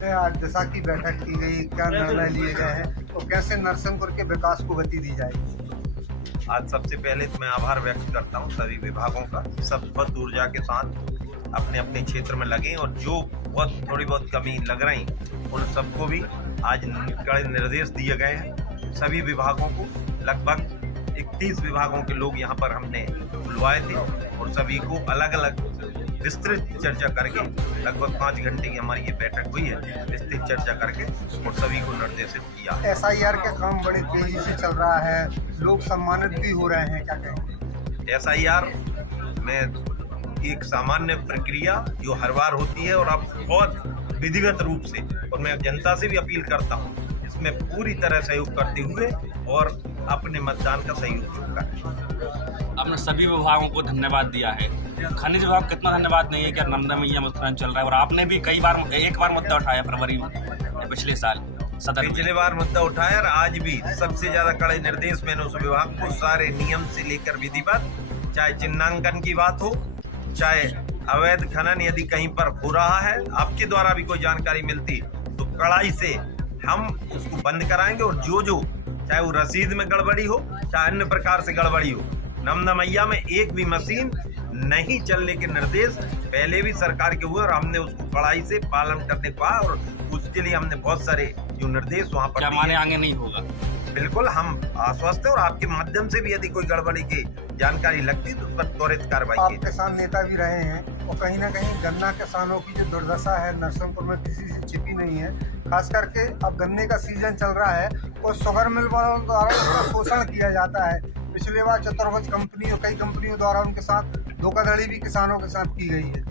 आज दशा की बैठक की गई, क्या निर्णय लिए गए हैं और कैसे नरसिंहपुर के विकास को गति दी जाएगी? आज सबसे पहले तो मैं आभार व्यक्त करता हूं सभी विभागों का। सब बहुत ऊर्जा के साथ अपने अपने क्षेत्र में लगे और जो थोड़ी बहुत कमी लग रही उन सबको भी आज कड़े निर्देश दिए गए हैं। सभी विभागों को लगभग 31 विभागों के लोग यहाँ पर हमने बुलवाए थे और सभी को अलग अलग विस्तृत चर्चा करके लगभग 5 घंटे की हमारी ये बैठक हुई है। विस्तृत चर्चा करके और सभी को निर्देशित किया। SIR का काम बड़ी तेजी से चल रहा है, लोग सम्मानित भी हो रहे हैं, क्या कहेंगे? SIR में एक सामान्य प्रक्रिया जो हर बार होती है और अब बहुत विधिवत रूप से, और मैं जनता से भी अपील करता हूँ इसमें पूरी तरह सहयोग करते हुए और अपने मतदान का सहयोग करें। आपने सभी विभागों को धन्यवाद दिया है। खनिज विभाग को कितना धन्यवाद नहीं है कि नर्मदा मैया मुस्कुरान चल रहा है। और आपने भी कई बार एक बार मुद्दा उठाया फरवरी में पिछले साल सदन में। पिछले बार मुद्दा उठाया और आज भी सबसे ज्यादा कड़े निर्देश मैंने उस विभाग को सारे नियम से लेकर विधिवत, चाहे चिन्हांकन की बात हो, चाहे अवैध खनन यदि कहीं पर हो रहा है, आपके द्वारा भी कोई जानकारी मिलती तो कड़ाई से हम उसको बंद कराएंगे। और जो चाहे वो रसीद में गड़बड़ी हो, चाहे अन्य प्रकार से गड़बड़ी हो, नर्मदा मैया में एक भी मशीन नहीं चलने के निर्देश पहले भी सरकार के हुए और हमने उसको कड़ाई से पालन करने को कहा और उसके लिए हमने बहुत सारे जो निर्देश वहाँ पर हमारे आगे नहीं होगा। बिल्कुल हम आश्वस्त हैं और आपके माध्यम से भी यदि कोई गड़बड़ी की जानकारी लगती तो उस पर त्वरित कार्रवाई आप की। किसान नेता भी रहे हैं और कहीं ना कहीं गन्ना किसानों की जो दुर्दशा है नरसिंहपुर में किसी से छिपी नहीं है। खास करके अब गन्ने का सीजन चल रहा है और शुगर मिल वालों द्वारा उसका शोषण किया जाता है। पिछले बार चतुर्भुज कंपनी और कई कंपनियों द्वारा उनके साथ धोखाधड़ी भी किसानों के साथ की गई है।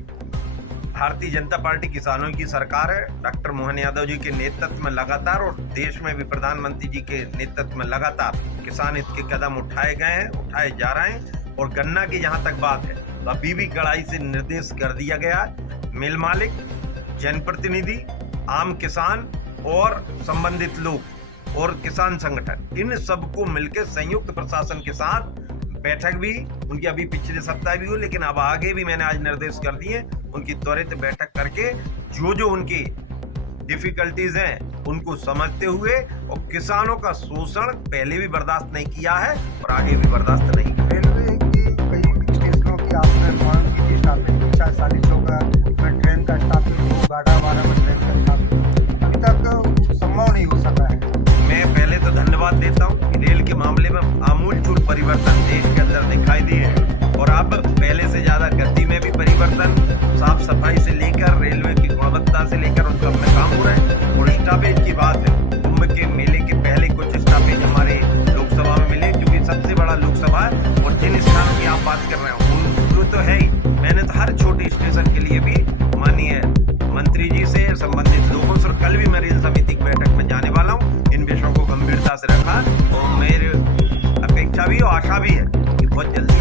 भारतीय जनता पार्टी किसानों की सरकार है। डॉक्टर मोहन यादव जी के नेतृत्व में लगातार और देश में भी प्रधानमंत्री जी के नेतृत्व में लगातार किसान हित के कदम उठाए गए हैं, उठाए जा रहे हैं। और गन्ना की जहां तक बात है तो अभी भी कड़ाई से निर्देश कर दिया गया है। मिल मालिक, जनप्रतिनिधि, आम किसान और संबंधित लोग और किसान संगठन, इन सबको मिलकर संयुक्त प्रशासन के साथ बैठक भी उनकी अभी पिछले सप्ताह भी हुई, लेकिन अब आगे भी मैंने आज निर्देश कर दिए उनकी त्वरित बैठक करके जो उनकी डिफिकल्टीज हैं उनको समझते हुए और किसानों का शोषण पहले भी बर्दाश्त नहीं किया है और आगे भी बर्दाश्त नहीं किया। रेलवे की कई स्टेशनों की आपने मांग की थी, स्टॉपेज 440 में ट्रेन का स्टॉपेज हो, गाड़ावाड़ा में ट्रेन का स्टॉपेज अभी तक संभव नहीं हो सका है। मैं पहले तो धन्यवाद देता हूँ कि रेल के मामले में आमूलचूल परिवर्तन देश के अंदर दिखाई दिए हैं और अब पहले से ज्यादा गति में भी परिवर्तन, साफ सफाई से लेकर रेलवे की गुणवत्ता से लेकर उन सब में काम हो रहा है। और स्टॉपेज की बात है, कुंभ के मेले के पहले कुछ स्टॉपेज हमारे लोकसभा में मिले, क्योंकि सबसे बड़ा लोकसभा है और जिन स्थानों की आप बात कर रहे हैं वो तो है ही। मैंने तो हर छोटे स्टेशन के लिए भी माननीय मंत्री जी से, संबंधित लोगों से, कल भी मैं रेल समिति की बैठक में जाने वाला हूँ, इन विषयों को गंभीरता से रखा और मेरी अपेक्षा भी और आशा भी है कि बहुत जल्दी